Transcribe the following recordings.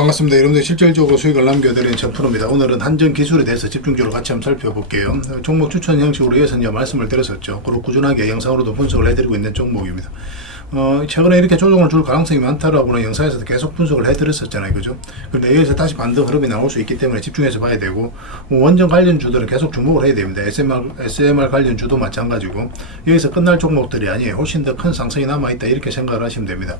반갑습니다. 여러분들 실질적으로 수익을 남겨드리는 전프로입니다. 오늘은 한전 기술에 대해서 집중적으로 같이 한번 살펴볼게요. 종목 추천 형식으로 이어서 이제 말씀을 드렸었죠. 그리고 꾸준하게 영상으로도 분석을 해드리고 있는 종목입니다. 최근에 이렇게 조정을 줄 가능성이 많다라고는 영상에서도 계속 분석을 해드렸었잖아요. 그죠? 근데 여기서 다시 반등 흐름이 나올 수 있기 때문에 집중해서 봐야 되고, 원전 관련주들은 계속 주목을 해야 됩니다. SMR 관련주도 마찬가지고, 여기서 끝날 종목들이 아니에요. 훨씬 더 큰 상승이 남아있다. 이렇게 생각을 하시면 됩니다.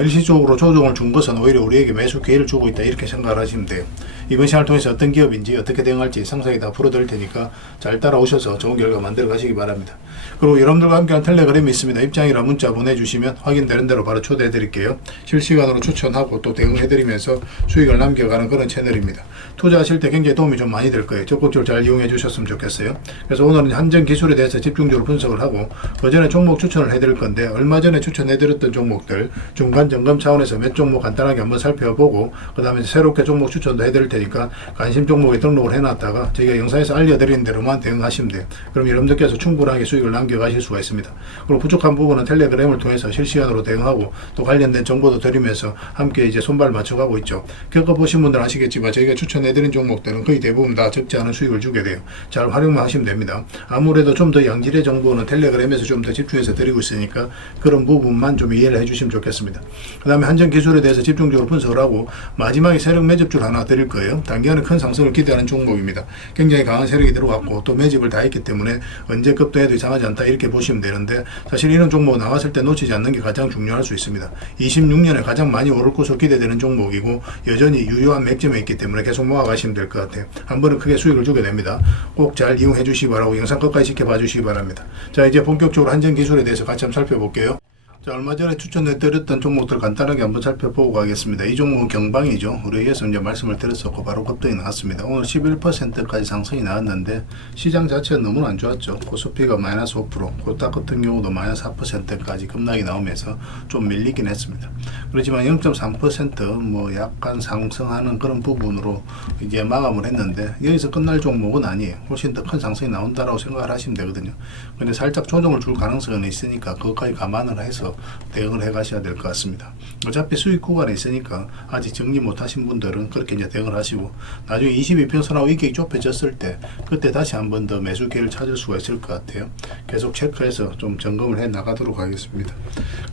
일시적으로 조정을 준 것은 오히려 우리에게 매수 기회를 주고 있다. 이렇게 생각을 하시면 돼요. 이번 시간을 통해서 어떤 기업인지 어떻게 대응할지 상세히 다 풀어드릴 테니까 잘 따라오셔서 좋은 결과 만들어 가시기 바랍니다. 그리고 여러분들과 함께한 텔레그램이 있습니다. 입장이라 문자 보내주시면 확인되는 대로 바로 초대해 드릴게요. 실시간으로 추천하고 또 대응해 드리면서 수익을 남겨가는 그런 채널입니다. 투자하실 때 굉장히 도움이 좀 많이 될 거예요. 적극적으로 잘 이용해 주셨으면 좋겠어요. 그래서 오늘은 한전 기술에 대해서 집중적으로 분석을 하고, 그전에 종목 추천을 해 드릴 건데, 얼마 전에 추천해 드렸던 종목들 중간 점검 차원에서 몇 종목 간단하게 한번 살펴보고, 그 다음에 새롭게 종목 추천도 해 드릴 테니까 관심 종목에 등록을 해놨다가 저희가 영상에서 알려드리는 대로만 대응하시면 돼요. 그럼 여러분들께서 충분하게 수익을 남겨가실 수가 있습니다. 그리고 부족한 부분은 텔레그램을 통해서 실시간으로 대응하고 또 관련된 정보도 드리면서 함께 이제 손발 맞춰가고 있죠. 겪어보신 분들은 아시겠지만 저희가 추천해드린 종목들은 거의 대부분 다 적지 않은 수익을 주게 돼요. 잘 활용만 하시면 됩니다. 아무래도 좀 더 양질의 정보는 텔레그램에서 좀 더 집중해서 드리고 있으니까 그런 부분만 좀 이해를 해주시면 좋겠습니다. 그 다음에 한전 기술에 대해서 집중적으로 분석을 하고, 마지막에 세력 매집줄 하나 드릴 거예요. 단기간에 큰 상승을 기대하는 종목입니다. 굉장히 강한 세력이 들어왔고 또 매집을 다 했기 때문에 언제 급등해도 이상하지 않다, 이렇게 보시면 되는데, 사실 이런 종목 나왔을 때 놓치지 않는 게 가장 중요할 수 있습니다. 26년에 가장 많이 오를 것으로 기대되는 종목이고 여전히 유효한 맥점에 있기 때문에 계속 모아가시면 될 것 같아요. 한 번은 크게 수익을 주게 됩니다. 꼭 잘 이용해 주시기 바라고 영상 끝까지 지켜봐 주시기 바랍니다. 자, 이제 본격적으로 한전 기술에 대해서 같이 한번 살펴볼게요. 자, 얼마 전에 추천해드렸던 종목들 간단하게 한번 살펴보고 가겠습니다. 이 종목은 경방이죠. 우리 위에서 이제 말씀을 드렸었고 바로 급등이 나왔습니다. 오늘 11%까지 상승이 나왔는데 시장 자체는 너무 안 좋았죠. 코스피가 마이너스 5%, 코스닥 같은 경우도 마이너스 4%까지 급락이 나오면서 좀 밀리긴 했습니다. 그렇지만 0.3% 뭐 약간 상승하는 그런 부분으로 이제 마감을 했는데, 여기서 끝날 종목은 아니에요. 훨씬 더 큰 상승이 나온다라고 생각을 하시면 되거든요. 근데 살짝 조정을 줄 가능성은 있으니까 그것까지 감안을 해서 대응을 해 가셔야 될 것 같습니다. 어차피 수익 구간에 있으니까 아직 정리 못 하신 분들은 그렇게 이제 대응을 하시고, 나중에 22평선하고 이익이 좁혀졌을 때 그때 다시 한 번 더 매수 기회를 찾을 수가 있을 것 같아요. 계속 체크해서 좀 점검을 해 나가도록 하겠습니다.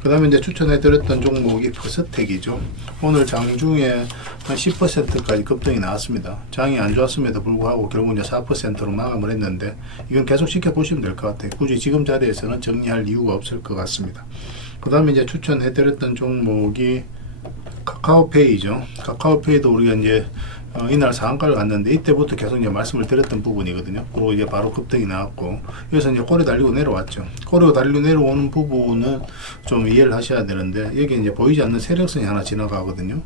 그 다음에 이제 추천해 드렸던 종목이 퍼스텍이죠. 오늘 장중에 한 10%까지 급등이 나왔습니다. 장이 안 좋았음에도 불구하고 결국 이제 4%로 마감을 했는데, 이건 계속 지켜보시면 될 것 같아요. 굳이 지금 자리에서는 정리할 이유가 없을 것 같습니다. 그 다음에 이제 추천해드렸던 종목이 카카오페이죠. 카카오페이도 우리가 이제 이날 상한가를 갔는데 이때부터 계속 이제 말씀을 드렸던 부분이거든요. 그리고 이제 바로 급등이 나왔고, 여기서 이제 꼬리 달리고 내려왔죠. 꼬리가 달리고 내려오는 부분은 좀 이해를 하셔야 되는데, 여기 이제 보이지 않는 세력선이 하나 지나가거든요.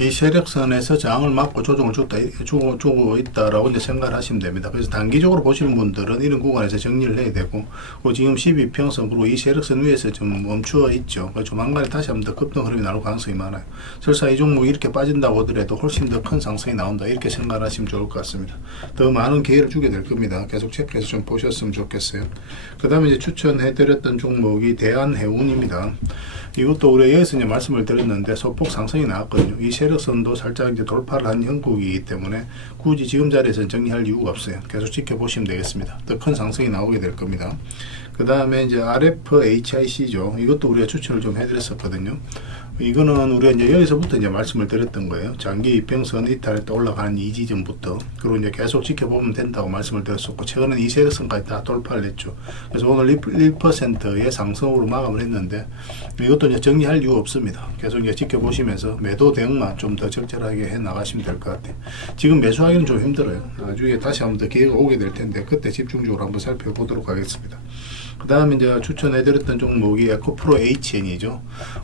이 세력선에서 저항을 막고 조정을 주고 있다라고 이제 생각을 하시면 됩니다. 그래서 단기적으로 보시는 분들은 이런 구간에서 정리를 해야 되고, 지금 12평선 그리고 이 세력선 위에서 좀 멈추어 있죠. 조만간에 다시 한번 더 급등 흐름이 나올 가능성이 많아요. 설사 이 종목이 이렇게 빠진다고 하더라도 훨씬 더 큰 상승이 나온다, 이렇게 생각을 하시면 좋을 것 같습니다. 더 많은 기회를 주게 될 겁니다. 계속 체크해서 좀 보셨으면 좋겠어요. 그 다음에 이제 추천해드렸던 종목이 대한해운입니다. 이것도 우리가 여기서 이제 말씀을 드렸는데 소폭 상승이 나왔거든요. 이 세력선도 살짝 이제 돌파를 한 형국이기 때문에 굳이 지금 자리에서 정리할 이유가 없어요. 계속 지켜보시면 되겠습니다. 더 큰 상승이 나오게 될 겁니다. 그 다음에 이제 RFHIC죠. 이것도 우리가 추천을 좀 해드렸었거든요. 이거는 우리가 이제 여기서부터 이제 말씀을 드렸던 거예요. 장기 이평선 이탈에 또 올라가는 이 지점부터, 그리고 이제 계속 지켜보면 된다고 말씀을 드렸었고, 최근에 이 세력선까지 다 돌파를 했죠. 그래서 오늘 1%의 상승으로 마감을 했는데, 이것도 이제 정리할 이유 없습니다. 계속 이제 지켜보시면서 매도 대응만 좀 더 적절하게 해 나가시면 될 것 같아요. 지금 매수하기는 좀 힘들어요. 나중에 다시 한번 더 기회가 오게 될 텐데 그때 집중적으로 한번 살펴보도록 하겠습니다. 그 다음에 이제 추천해드렸던 종목이 에코프로 HN이죠.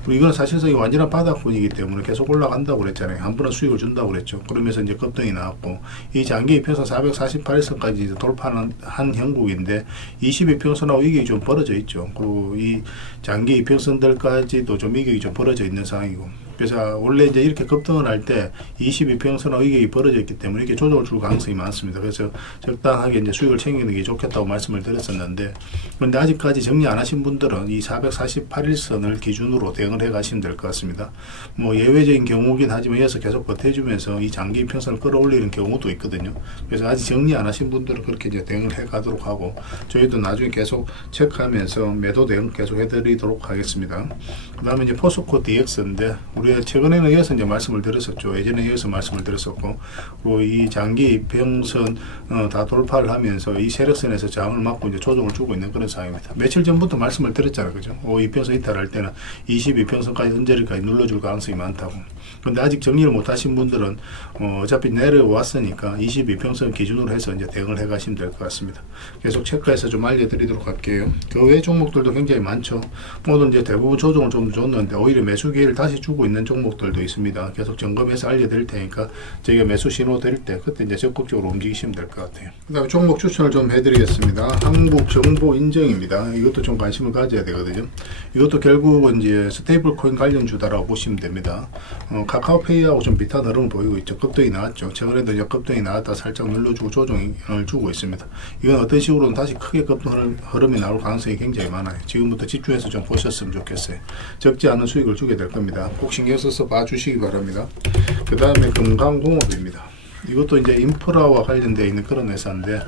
이거는 사실상 완전한 바닥권이기 때문에 계속 올라간다고 그랬잖아요. 한 번은 수익을 준다고 그랬죠. 그러면서 이제 급등이 나왔고, 이 장기 이평선 448선까지 돌파한 형국인데 22평선하고 이격이 좀 벌어져 있죠. 그리고 이 장기 이평선들까지도 좀 이격이 좀 벌어져 있는 상황이고, 그래서 원래 이제 이렇게 급등을 할 때 22평선 의격이 벌어져 있기 때문에 이렇게 조정을 줄 가능성이 많습니다. 그래서 적당하게 이제 수익을 챙기는 게 좋겠다고 말씀을 드렸었는데, 그런데 아직까지 정리 안 하신 분들은 이 448일선을 기준으로 대응을 해 가시면 될 것 같습니다. 뭐 예외적인 경우긴 하지만 이어서 계속 버텨주면서 이 장기 평선을 끌어올리는 경우도 있거든요. 그래서 아직 정리 안 하신 분들은 그렇게 이제 대응을 해 가도록 하고, 저희도 나중에 계속 체크하면서 매도 대응 계속 해드리도록 하겠습니다. 그 다음에 이제 포스코 DX인데, 우리가 최근에는 이어서 이제 말씀을 드렸었죠. 예전에 이어서 말씀을 드렸었고, 그리고 이 장기 평선 다 돌파를 하면서 이 세력선에서 저항을 막고 이제 조정을 주고 있는 그런 상황입니다. 며칠 전부터 말씀을 드렸잖아요, 그죠? 이평선 이탈할 때는 22평선까지 언저리까지 눌러줄 가능성이 많다고. 근데 아직 정리를 못 하신 분들은 어차피 내려왔으니까 22평선 기준으로 해서 이제 대응을 해 가시면 될 것 같습니다. 계속 체크해서 좀 알려드리도록 할게요. 그 외 종목들도 굉장히 많죠. 오늘 이제 대부분 조정을 좀 줬는데 오히려 매수 기회를 다시 주고 있는 종목들도 있습니다. 계속 점검해서 알려드릴 테니까 저희가 매수 신호 드릴 때 그때 이제 적극적으로 움직이시면 될 것 같아요. 그 다음에 종목 추천을 좀 해드리겠습니다. 한국정보인증입니다. 이것도 좀 관심을 가져야 되거든요. 이것도 결국은 이제 스테이블 코인 관련주다라고 보시면 됩니다. 카카오페이하고 좀 비슷한 흐름을 보이고 있죠. 급등이 나왔죠. 최근에도 이제 급등이 나왔다 살짝 눌러주고 조정을 주고 있습니다. 이건 어떤 식으로는 다시 크게 급등 흐름이 나올 가능성이 굉장히 많아요. 지금부터 집중해서 좀 보셨으면 좋겠어요. 적지 않은 수익을 주게 될 겁니다. 꼭 신경 써서 봐주시기 바랍니다. 그 다음에 금강공업입니다. 이것도 이제 인프라와 관련되어 있는 그런 회사인데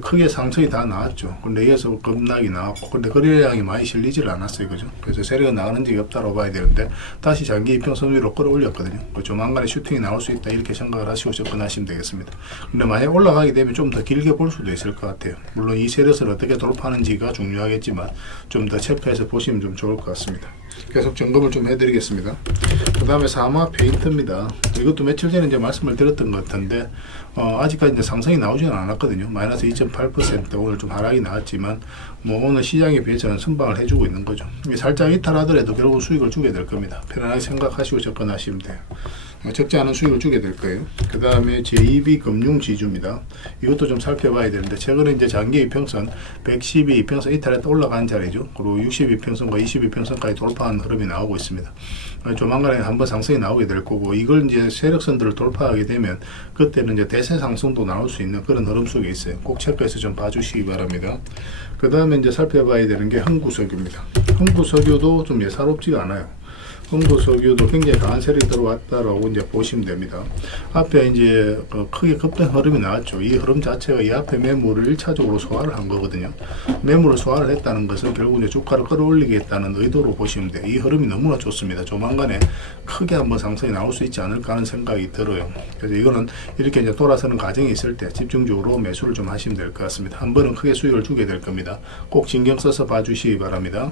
크게 상승이 다 나왔죠. 근데 이어서 급락이 나왔고, 근데 거래량이 많이 실리질 않았어요, 그죠? 그래서 세력이 나가는 적이 없다고 봐야 되는데 다시 장기 이평선 위로 끌어올렸거든요. 조만간에 슈팅이 나올 수 있다 이렇게 생각을 하시고 접근하시면 되겠습니다. 근데 만약 올라가게 되면 좀 더 길게 볼 수도 있을 것 같아요. 물론 이 세력을 어떻게 돌파하는지가 중요하겠지만 좀 더 체크해서 보시면 좀 좋을 것 같습니다. 계속 점검을 좀 해드리겠습니다. 그 다음에 사마 페인트입니다. 이것도 며칠 전에 이제 말씀을 드렸던 것 같은데 아직까지 이제 상승이 나오지는 않았거든요. 마이너스 2.8% 오늘 좀 하락이 나왔지만 뭐 오늘 시장에 비해서는 선방을 해주고 있는 거죠. 살짝 이탈하더라도 결국 수익을 주게 될 겁니다. 편안하게 생각하시고 접근하시면 돼요. 적지 않은 수익을 주게 될 거예요. 그 다음에 JB 금융지주입니다. 이것도 좀 살펴봐야 되는데 최근에 이제 장기 이평선 112 이평선 이탈했다 올라간 자리죠. 그리고 62평선과 22평선까지 돌파한 흐름이 나오고 있습니다. 조만간에 한번 상승이 나오게 될 거고, 이걸 이제 세력선들을 돌파하게 되면 그때는 이제 대세 상승도 나올 수 있는 그런 흐름 속에 있어요. 꼭 체크해서 좀 봐주시기 바랍니다. 그 다음에 이제 살펴봐야 되는 게 흥구석유입니다. 흥구석유도 좀 예사롭지가 않아요. 흥구석유도 굉장히 강한 세력이 들어왔다라고 이제 보시면 됩니다. 앞에 이제 크게 급등 흐름이 나왔죠. 이 흐름 자체가 이 앞에 매물을 1차적으로 소화를 한 거거든요. 매물을 소화를 했다는 것은 결국 이제 주가를 끌어올리겠다는 의도로 보시면 돼요. 이 흐름이 너무나 좋습니다. 조만간에 크게 한번 상승이 나올 수 있지 않을까 하는 생각이 들어요. 그래서 이거는 이렇게 이제 돌아서는 과정이 있을 때 집중적으로 매수를 좀 하시면 될 것 같습니다. 한 번은 크게 수익을 주게 될 겁니다. 꼭 신경 써서 봐주시기 바랍니다.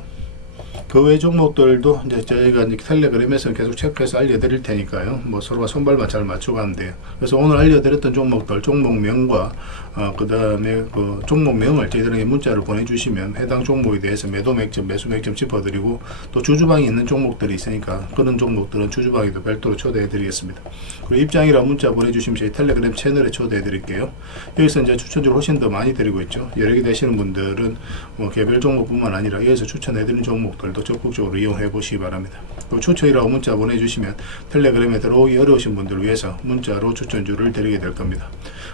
그 외 종목들도 이제 저희가 이제 텔레그램에서 계속 체크해서 알려드릴 테니까요. 뭐 서로가 손발만 잘 맞춰가면 돼요. 그래서 오늘 알려드렸던 종목들, 종목명과 그 다음에 그 종목명을 저희들에게 문자를 보내주시면 해당 종목에 대해서 매도 맥점, 매수 맥점 짚어드리고, 또 주주방이 있는 종목들이 있으니까 그런 종목들은 주주방에도 별도로 초대해드리겠습니다. 그리고 입장이라 문자 보내주시면 저희 텔레그램 채널에 초대해드릴게요. 여기서 이제 추천주를 훨씬 더 많이 드리고 있죠. 여러 개 되시는 분들은 뭐 개별 종목뿐만 아니라 여기서 추천해드리는 종목들도 적극적으로 이용해 보시기 바랍니다. 추천이라고 문자 보내주시면 텔레그램에 들어오기 어려우신 분들을 위해서 문자로 추천주를 드리게 될 겁니다.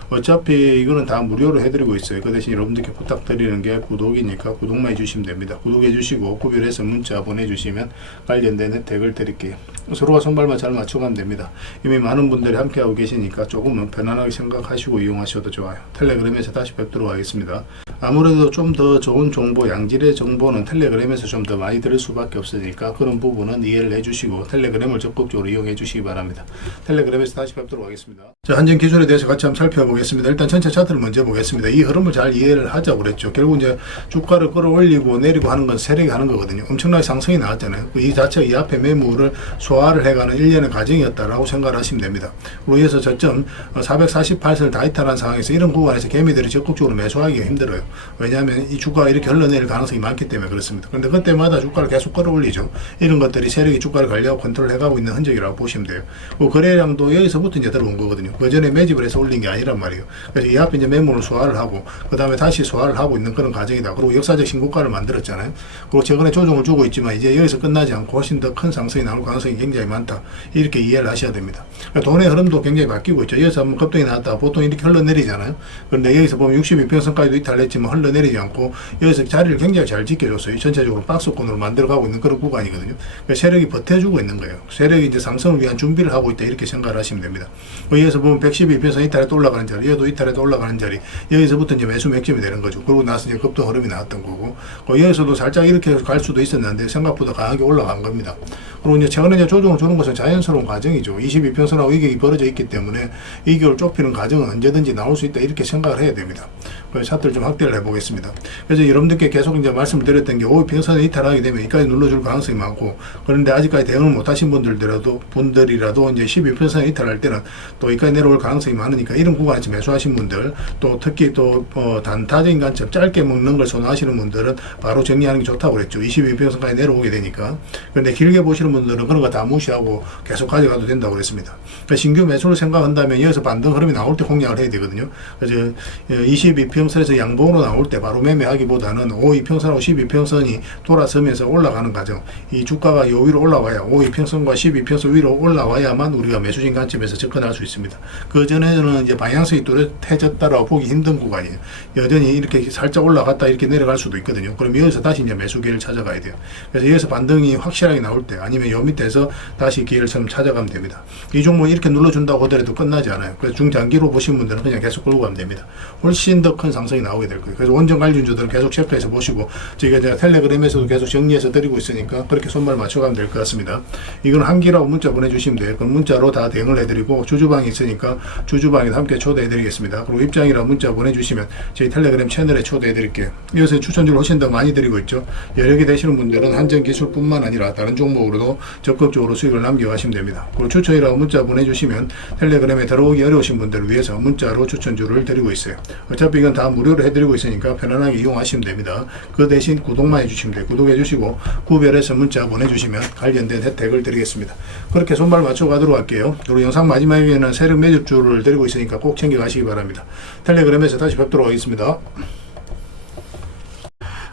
어차피 이거는 다 무료로 해드리고 있어요. 그 대신 여러분들께 부탁드리는 게 구독이니까 구독만 해주시면 됩니다. 구독해 주시고 구별해서 문자 보내주시면 관련된 혜택을 드릴게요. 서로가 손발만 잘 맞춰가면 됩니다. 이미 많은 분들이 함께하고 계시니까 조금은 편안하게 생각하시고 이용하셔도 좋아요. 텔레그램에서 다시 뵙도록 하겠습니다. 아무래도 좀 더 좋은 정보, 양질의 정보는 텔레그램에서 좀 더 많이 들을 수밖에 없으니까 그런 부분은 이해를 해주시고 텔레그램을 적극적으로 이용해 주시기 바랍니다. 텔레그램에서 다시 뵙도록 하겠습니다. 자, 한전 기술에 대해서 같이 한번 살펴보겠습니다. 일단 전체 차트를 먼저 보겠습니다. 이 흐름을 잘 이해를 하자고 그랬죠. 결국 이제 주가를 끌어올리고 내리고 하는 건 세력이 하는 거거든요. 엄청나게 상승이 나왔잖아요. 이 자체가 이 앞에 매물을 소화를 해가는 일련의 과정이었다라고 생각을 하시면 됩니다. 그리고 이어서 저점 448선을 다 이탈한 상황에서 이런 구간에서 개미들이 적극적으로 매수하기가 힘들어요. 왜냐하면 이 주가가 이렇게 흘러내릴 가능성이 많기 때문에 그렇습니다. 그런데 그때마다 주가를 계속 끌어올리죠. 이런 것들이 세력이 주가를 관리하고 컨트롤해가고 있는 흔적이라고 보시면 돼요. 그 거래량도 여기서부터 이제 들어온 거거든요. 그 전에 매집을 해서 올린 게 아니란 말이에요. 그래서 이 앞에 이제 매물을 소화를 하고 그 다음에 다시 소화를 하고 있는 그런 과정이다. 그리고 역사적 신고가를 만들었잖아요. 그리고 최근에 조정을 주고 있지만 이제 여기서 끝나지 않고 훨씬 더 큰 상승이 나올 가능성이 굉장히 많다. 이렇게 이해를 하셔야 됩니다. 그러니까 돈의 흐름도 굉장히 바뀌고 있죠. 여기서 한번 급등이 나왔다가 보통 이렇게 흘러내리잖아요. 그런데 여기서 보면 62평선까지도 이탈했지만 흘러내리지 않고 여기서 자리를 굉장히 잘 지켜줬어요. 전체적으로 박스권으로 만들어가고 있는 그런 구간이거든요. 그러니까 세력이 버텨주고 있는 거예요. 세력이 이제 상승을 위한 준비를 하고 있다. 이렇게 생각을 하시면 됩니다. 여기서 보면 112평선 이탈에 또 올라가는 자리, 여기도 이탈에 또 올라가는 자리, 여기서부터 이제 매수 맥점이 되는 거죠. 그러고 나서 이제 급등 흐름이 나왔던 거고, 여기서도 살짝 이렇게 갈 수도 있었는데 생각보다 강하게 올라간 겁니다. 그리고 이제 최근에 이제 조정을 주는 것은 자연스러운 과정이죠. 22평선하고 이격이 벌어져 있기 때문에 이격을 좁히는 과정은 언제든지 나올 수 있다. 이렇게 생각을 해야 됩니다. 그래서 차트를 좀 확대를 해보겠습니다. 그래서 여러분들께 계속 이제 말씀을 드렸던 게 5평선에 이탈하게 되면 여기까지 눌러줄 가능성이 많고, 그런데 아직까지 대응을 못하신 분들이라도 이제 12평선에 이탈할 때는 또 여기까지 내려올 가능성이 많으니까 이런 구간에서 매수하신 분들, 또 특히 또 단타적인 관점 짧게 먹는 걸 선호하시는 분들은 바로 정리하는 게 좋다고 그랬죠. 22평선까지 내려오게 되니까. 그런데 길게 보시는 분들은 그런 거 다 무시하고 계속 가져가도 된다고 그랬습니다. 그러니까 신규 매수를 생각한다면 여기서 반등 흐름이 나올 때 공략을 해야 되거든요. 그래서 22평선에서 양봉으로 나올 때 바로 매매하기보다는 52평선하고 12평선이 돌아서면서 올라가는 과정, 이 주가가 요 위로 올라와야 52평선과 12평선 위로 올라와야만 우리가 매수진 관점에서 접근할 수 있습니다. 그 전에는 이제 방향성이 뚜렷해졌다라고 보기 힘든 구간이에요. 여전히 이렇게 살짝 올라갔다 이렇게 내려갈 수도 있거든요. 그럼 여기서 다시 이제 매수 기회를 찾아가야 돼요. 그래서 여기서 반등이 확실하게 나올 때, 아니면 요 밑에서 다시 기회를 좀 찾아가면 됩니다. 이 종목 이렇게 눌러준다고 하더라도 끝나지 않아요. 그래서 중장기로 보신 분들은 그냥 계속 끌고 가면 됩니다. 훨씬 더 큰 상승이 나오게 될 거예요. 그래서 원전 관련주들은 계속 체크해서 보시고, 저희가 제가 텔레그램에서도 계속 정리해서 드리고 있으니까 그렇게 손발 맞춰가면 될 것 같습니다. 이건 한기라고 문자 보내주시면 돼요. 그럼 문자로 다 대응을 해드리고, 주주방이 있으니까 주주방에도 함께 초대해드리겠습니다. 그리고 입장이라 문자 보내주시면 저희 텔레그램 채널에 초대해드릴게요. 이것에 추천주를 훨씬 더 많이 드리고 있죠. 여력이 되시는 분들은 한전기술뿐만 아니라 다른 종목으로도 적극적으로 수익을 남겨가시면 됩니다. 그리고 추천이라고 문자 보내주시면 텔레그램에 들어오기 어려우신 분들을 위해서 문자로 추천주를 드리고 있어요. 어차피 이건 다 무료로 해드리고 있으니까 편안하게 이용하시면 됩니다. 그 대신 구독만 해주시면 돼요. 구독해주시고 구별해서 문자 보내주시면 관련된 혜택을 드리겠습니다. 그렇게 손발 맞춰 가도록 할게요. 그리고 영상 마지막에는 세력 매집주를 드리고 있으니까 꼭 챙겨가시기 바랍니다. 텔레그램에서 다시 뵙도록 하겠습니다.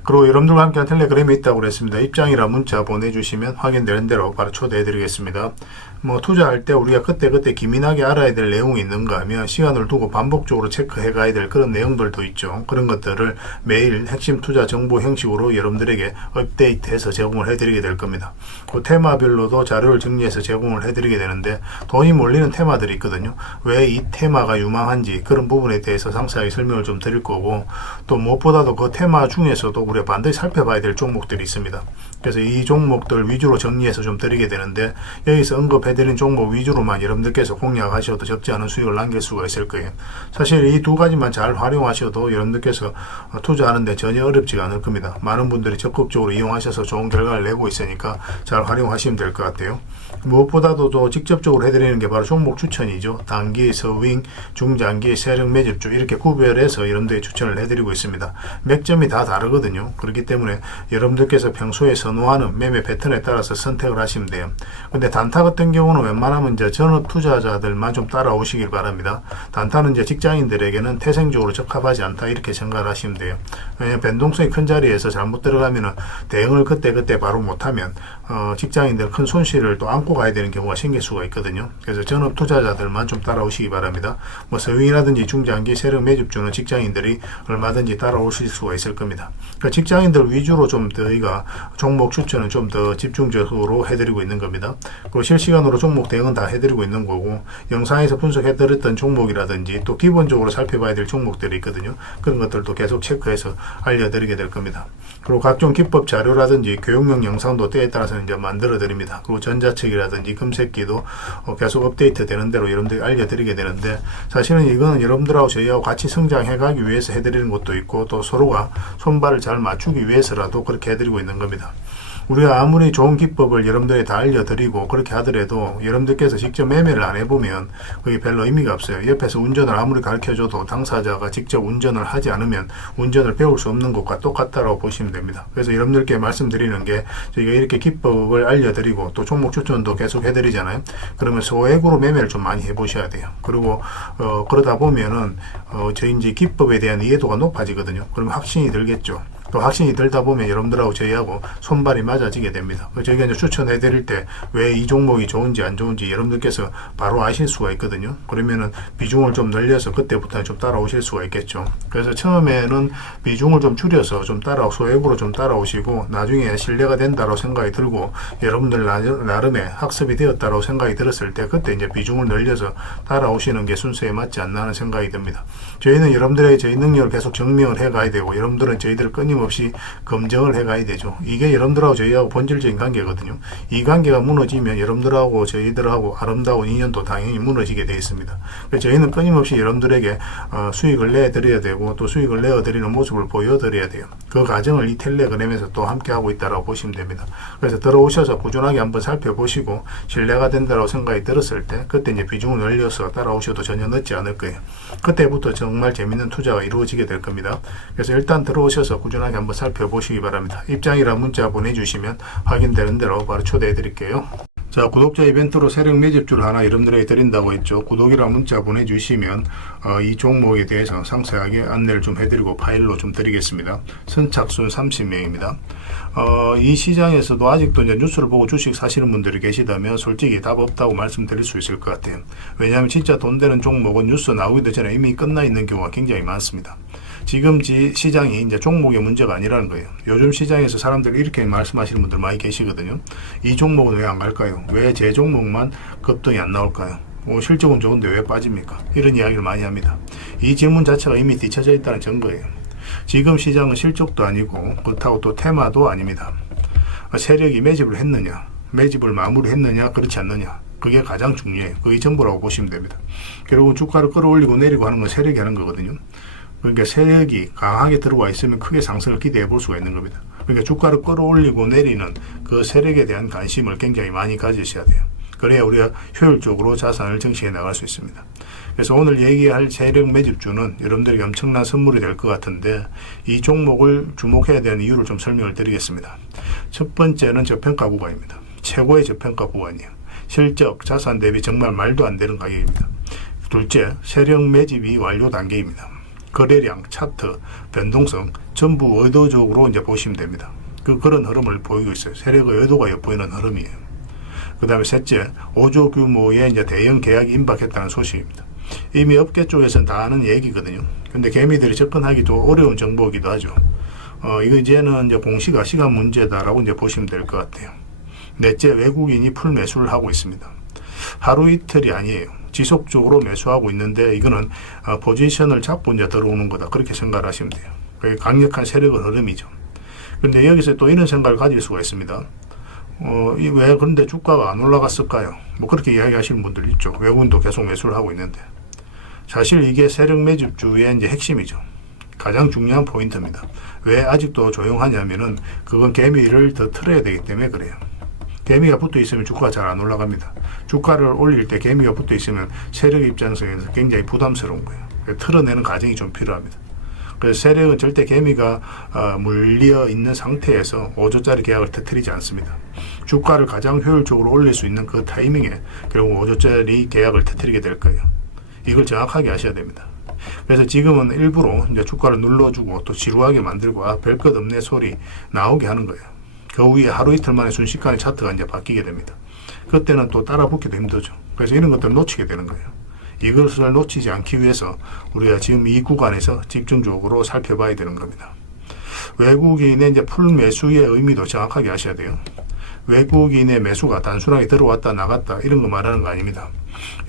그리고 여러분들과 함께한 텔레그램이 있다고 그랬습니다. 입장이라 문자 보내주시면 확인되는 대로 바로 초대해드리겠습니다. 투자할 때 우리가 그때그때 기민하게 알아야 될 내용이 있는가 하면 시간을 두고 반복적으로 체크해 가야 될 그런 내용들도 있죠. 그런 것들을 매일 핵심 투자 정보 형식으로 여러분들에게 업데이트해서 제공을 해드리게 될 겁니다. 그 테마별로도 자료를 정리해서 제공을 해드리게 되는데, 돈이 몰리는 테마들이 있거든요. 왜 이 테마가 유망한지 그런 부분에 대해서 상세하게 설명을 좀 드릴 거고, 또 무엇보다도 그 테마 중에서도 우리가 반드시 살펴봐야 될 종목들이 있습니다. 그래서 이 종목들 위주로 정리해서 좀 드리게 되는데, 여기서 언급해드린 종목 위주로만 여러분들께서 공략하셔도 적지 않은 수익을 남길 수가 있을 거예요. 사실 이 두 가지만 잘 활용하셔도 여러분들께서 투자하는데 전혀 어렵지가 않을 겁니다. 많은 분들이 적극적으로 이용하셔서 좋은 결과를 내고 있으니까 잘 활용하시면 될 것 같아요. 무엇보다도 또 직접적으로 해드리는 게 바로 종목 추천이죠. 단기, 서윙, 중장기, 세력 매집주 이렇게 구별해서 여러분들이 추천을 해드리고 있습니다. 맥점이 다 다르거든요. 그렇기 때문에 여러분들께서 평소에 선호하는 매매 패턴에 따라서 선택을 하시면 돼요. 근데 단타 같은 경우는 웬만하면 이제 전업 투자자들만 좀 따라오시길 바랍니다. 단타는 이제 직장인들에게는 태생적으로 적합하지 않다 이렇게 생각을 하시면 돼요. 왜냐하면 변동성이 큰 자리에서 잘못 들어가면은 대응을 그때 바로 못하면 직장인들 큰 손실을 또 안고 가야 되는 경우가 생길 수가 있거든요. 그래서 전업 투자자들만 좀 따라오시기 바랍니다. 서윙이라든지 중장기 세력 매집주는 직장인들이 얼마든지 따라오실 수가 있을 겁니다. 그러니까 직장인들 위주로 좀 저희가 종목 추천은 좀 더 집중적으로 해드리고 있는 겁니다. 그리고 실시간으로 종목 대응은 다 해드리고 있는 거고, 영상에서 분석해드렸던 종목이라든지 또 기본적으로 살펴봐야 될 종목들이 있거든요. 그런 것들도 계속 체크해서 알려드리게 될 겁니다. 그리고 각종 기법 자료라든지 교육용 영상도 때에 따라서 이제 만들어 드립니다. 그리고 전자책이라든지 금색기도 계속 업데이트 되는 대로 여러분들이 알려드리게 되는데, 사실은 이거는 여러분들하고 저희하고 같이 성장해 가기 위해서 해드리는 것도 있고, 또 서로가 손발을 잘 맞추기 위해서라도 그렇게 해드리고 있는 겁니다. 우리가 아무리 좋은 기법을 여러분들이 다 알려드리고 그렇게 하더라도 여러분들께서 직접 매매를 안 해보면 그게 별로 의미가 없어요. 옆에서 운전을 아무리 가르쳐줘도 당사자가 직접 운전을 하지 않으면 운전을 배울 수 없는 것과 똑같다고 보시면 됩니다. 그래서 여러분들께 말씀드리는 게 저희가 이렇게 기법을 알려드리고 또 종목 추천도 계속 해드리잖아요. 그러면 소액으로 매매를 좀 많이 해보셔야 돼요. 그리고 그러다 보면은 저희 이제 기법에 대한 이해도가 높아지거든요. 그러면 확신이 들겠죠. 또 확신이 들다 보면 여러분들하고 저희하고 손발이 맞아지게 됩니다. 저희가 이제 추천해 드릴 때 왜 이 종목이 좋은지 안 좋은지 여러분들께서 바로 아실 수가 있거든요. 그러면은 비중을 좀 늘려서 그때부터 좀 따라오실 수가 있겠죠. 그래서 처음에는 비중을 좀 줄여서 좀 소액으로 좀 따라오시고 나중에 신뢰가 된다고 생각이 들고 여러분들 나름의 학습이 되었다고 생각이 들었을 때 그때 이제 비중을 늘려서 따라오시는 게 순서에 맞지 않나 하는 생각이 듭니다. 저희는 여러분들의 저희 능력을 계속 증명을 해 가야 되고 여러분들은 저희들을 끊임없이 검증을 해 가야 되죠. 이게 여러분들하고 저희하고 본질적인 관계거든요. 이 관계가 무너지면 여러분들하고 저희들하고 아름다운 인연도 당연히 무너지게 되어 있습니다. 그래서 저희는 끊임없이 여러분들에게 수익을 내드려야 되고 또 수익을 내어드리는 모습을 보여드려야 돼요. 그 과정을 이 텔레그램에서 또 함께 하고 있다고 보시면 됩니다. 그래서 들어오셔서 꾸준하게 한번 살펴보시고 신뢰가 된다고 생각이 들었을 때 그때 이제 비중을 늘려서 따라오셔도 전혀 늦지 않을 거예요. 그때부터 정말 재밌는 투자가 이루어지게 될 겁니다. 그래서 일단 들어오셔서 꾸준하게 한번 살펴보시기 바랍니다. 입장이랑 문자 보내주시면 확인되는 대로 바로 초대해 드릴게요. 자, 구독자 이벤트로 세력 매집주를 하나 여러분들에게 드린다고 했죠. 구독이랑 문자 보내주시면 이 종목에 대해서 상세하게 안내를 좀 해드리고 파일로 좀 드리겠습니다. 선착순 30명입니다. 이 시장에서도 아직도 이제 뉴스를 보고 주식 사시는 분들이 계시다면 솔직히 답 없다고 말씀드릴 수 있을 것 같아요. 왜냐하면 진짜 돈 되는 종목은 뉴스 나오기도 전에 이미 끝나 있는 경우가 굉장히 많습니다. 지금 시장이 이제 종목의 문제가 아니라는 거예요. 요즘 시장에서 사람들이 이렇게 말씀하시는 분들 많이 계시거든요. 이 종목은 왜 안 갈까요? 왜 제 종목만 급등이 안 나올까요? 실적은 좋은데 왜 빠집니까? 이런 이야기를 많이 합니다. 이 질문 자체가 이미 뒤쳐져 있다는 증거예요. 지금 시장은 실적도 아니고 그렇다고 또 테마도 아닙니다. 세력이 매집을 했느냐, 매집을 마무리했느냐, 그렇지 않느냐. 그게 가장 중요해요. 그게 전부라고 보시면 됩니다. 결국은 주가를 끌어올리고 내리고 하는 건 세력이 하는 거거든요. 그러니까 세력이 강하게 들어와 있으면 크게 상승을 기대해 볼 수가 있는 겁니다. 그러니까 주가를 끌어올리고 내리는 그 세력에 대한 관심을 굉장히 많이 가지셔야 돼요. 그래야 우리가 효율적으로 자산을 정치해 나갈 수 있습니다. 그래서 오늘 얘기할 세력 매집주는 여러분들에게 엄청난 선물이 될 것 같은데 이 종목을 주목해야 되는 이유를 좀 설명을 드리겠습니다. 첫 번째는 저평가 구간입니다. 최고의 저평가 구간이에요. 실적, 자산 대비 정말 말도 안 되는 가격입니다. 둘째, 세력 매집이 완료 단계입니다. 거래량, 차트, 변동성 전부 의도적으로 이제 보시면 됩니다. 그런 흐름을 보이고 있어요. 세력의 의도가 엿보이는 흐름이에요. 그 다음에 셋째, 5조 규모의 이제 대형 계약이 임박했다는 소식입니다. 이미 업계 쪽에서는 다 아는 얘기거든요. 근데 개미들이 접근하기도 어려운 정보이기도 하죠. 이거 이제는 이제 공시가 시간 문제다라고 이제 보시면 될 것 같아요. 넷째, 외국인이 풀 매수를 하고 있습니다. 하루 이틀이 아니에요. 지속적으로 매수하고 있는데 이거는 포지션을 잡고 이제 들어오는 거다. 그렇게 생각을 하시면 돼요. 그게 강력한 세력의 흐름이죠. 그런데 여기서 또 이런 생각을 가질 수가 있습니다. 왜 그런데 주가가 안 올라갔을까요? 뭐 그렇게 이야기하시는 분들 있죠. 외국인도 계속 매수를 하고 있는데. 사실 이게 세력 매집주의 이제 핵심이죠. 가장 중요한 포인트입니다. 왜 아직도 조용하냐면은 그건 개미를 더 틀어야 되기 때문에 그래요. 개미가 붙어 있으면 주가가 잘 안 올라갑니다. 주가를 올릴 때 개미가 붙어 있으면 세력 입장에서 굉장히 부담스러운 거예요. 틀어내는 과정이 좀 필요합니다. 그래서 세력은 절대 개미가 물려 있는 상태에서 5조짜리 계약을 터뜨리지 않습니다. 주가를 가장 효율적으로 올릴 수 있는 그 타이밍에 결국 5조짜리 계약을 터뜨리게 될 거예요. 이걸 정확하게 아셔야 됩니다. 그래서 지금은 일부러 이제 주가를 눌러주고 또 지루하게 만들고 별 것 없네 소리 나오게 하는 거예요. 그 후에 하루 이틀 만에 순식간에 차트가 이제 바뀌게 됩니다. 그때는 또 따라 붙기도 힘들죠. 그래서 이런 것들을 놓치게 되는 거예요. 이것을 놓치지 않기 위해서 우리가 지금 이 구간에서 집중적으로 살펴봐야 되는 겁니다. 외국인의 이제 풀 매수의 의미도 정확하게 아셔야 돼요. 외국인의 매수가 단순하게 들어왔다 나갔다 이런 거 말하는 거 아닙니다.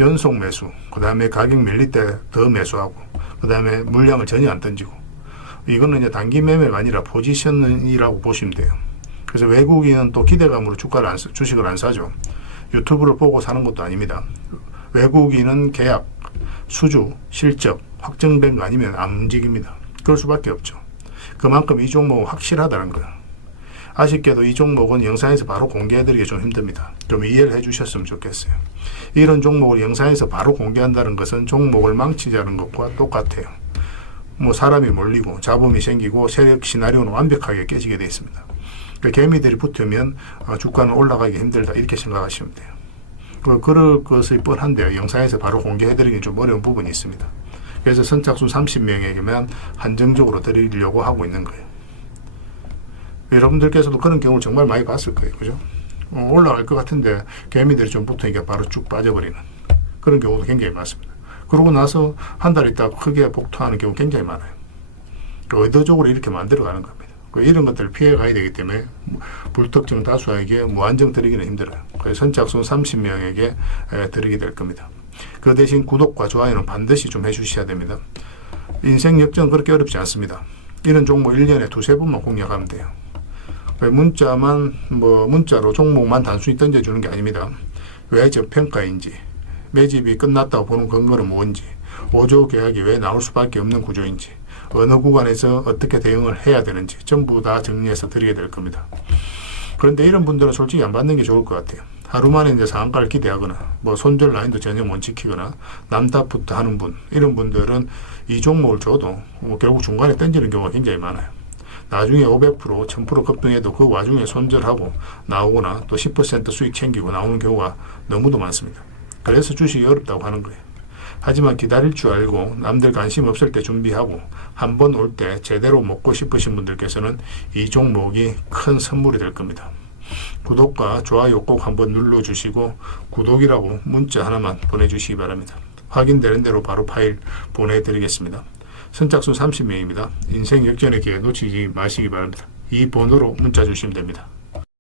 연속 매수, 그 다음에 가격 밀릴 때 더 매수하고, 그 다음에 물량을 전혀 안 던지고, 이거는 이제 단기 매매가 아니라 포지션이라고 보시면 돼요. 그래서 외국인은 또 기대감으로 주식을 안 사죠. 유튜브를 보고 사는 것도 아닙니다. 외국인은 계약, 수주, 실적 확정된 거 아니면 안 움직입니다. 그럴 수밖에 없죠. 그만큼 이 종목은 확실하다는 거예요. 아쉽게도 이 종목은 영상에서 바로 공개해드리기 좀 힘듭니다. 좀 이해를 해주셨으면 좋겠어요. 이런 종목을 영상에서 바로 공개한다는 것은 종목을 망치자는 것과 똑같아요. 뭐 사람이 몰리고 잡음이 생기고 세력 시나리오는 완벽하게 깨지게 되어 있습니다. 그러니까 개미들이 붙으면 주가는 올라가기 힘들다 이렇게 생각하시면 돼요. 그럴 것이 뻔한데요. 영상에서 바로 공개해드리기 좀 어려운 부분이 있습니다. 그래서 선착순 30명에게만 한정적으로 드리려고 하고 있는 거예요. 여러분들께서도 그런 경우를 정말 많이 봤을 거예요. 그죠? 올라갈 것 같은데 개미들이 좀 붙으니까 바로 쭉 빠져버리는 그런 경우도 굉장히 많습니다. 그러고 나서 한 달 있다가 크게 복토하는 경우 굉장히 많아요. 의도적으로 이렇게 만들어가는 겁니다. 이런 것들을 피해가야 되기 때문에 불특정 다수에게 무한정 드리기는 힘들어요. 그래서 선착순 30명에게 드리게 될 겁니다. 그 대신 구독과 좋아요는 반드시 좀 해주셔야 됩니다. 인생 역전 그렇게 어렵지 않습니다. 이런 종목 1년에 두세 번만 공략하면 돼요. 문자로 종목만 단순히 던져주는 게 아닙니다. 왜 저평가인지, 매집이 끝났다고 보는 근거는 뭔지, 5조 계약이 왜 나올 수밖에 없는 구조인지, 어느 구간에서 어떻게 대응을 해야 되는지 전부 다 정리해서 드리게 될 겁니다. 그런데 이런 분들은 솔직히 안 받는 게 좋을 것 같아요. 하루 만에 이제 상한가를 기대하거나 손절 라인도 전혀 못 지키거나 남답부터 하는 분, 이런 분들은 이 종목을 줘도 결국 중간에 던지는 경우가 굉장히 많아요. 나중에 500%, 1000% 급등해도 그 와중에 손절하고 나오거나 또 10% 수익 챙기고 나오는 경우가 너무도 많습니다. 그래서 주식이 어렵다고 하는 거예요. 하지만 기다릴 줄 알고 남들 관심 없을 때 준비하고 한 번 올 때 제대로 먹고 싶으신 분들께서는 이 종목이 큰 선물이 될 겁니다. 구독과 좋아요 꼭 한번 눌러주시고 구독이라고 문자 하나만 보내주시기 바랍니다. 확인되는 대로 바로 파일 보내드리겠습니다. 선착순 30명입니다. 인생 역전의 기회 놓치지 마시기 바랍니다. 이 번호로 문자 주시면 됩니다.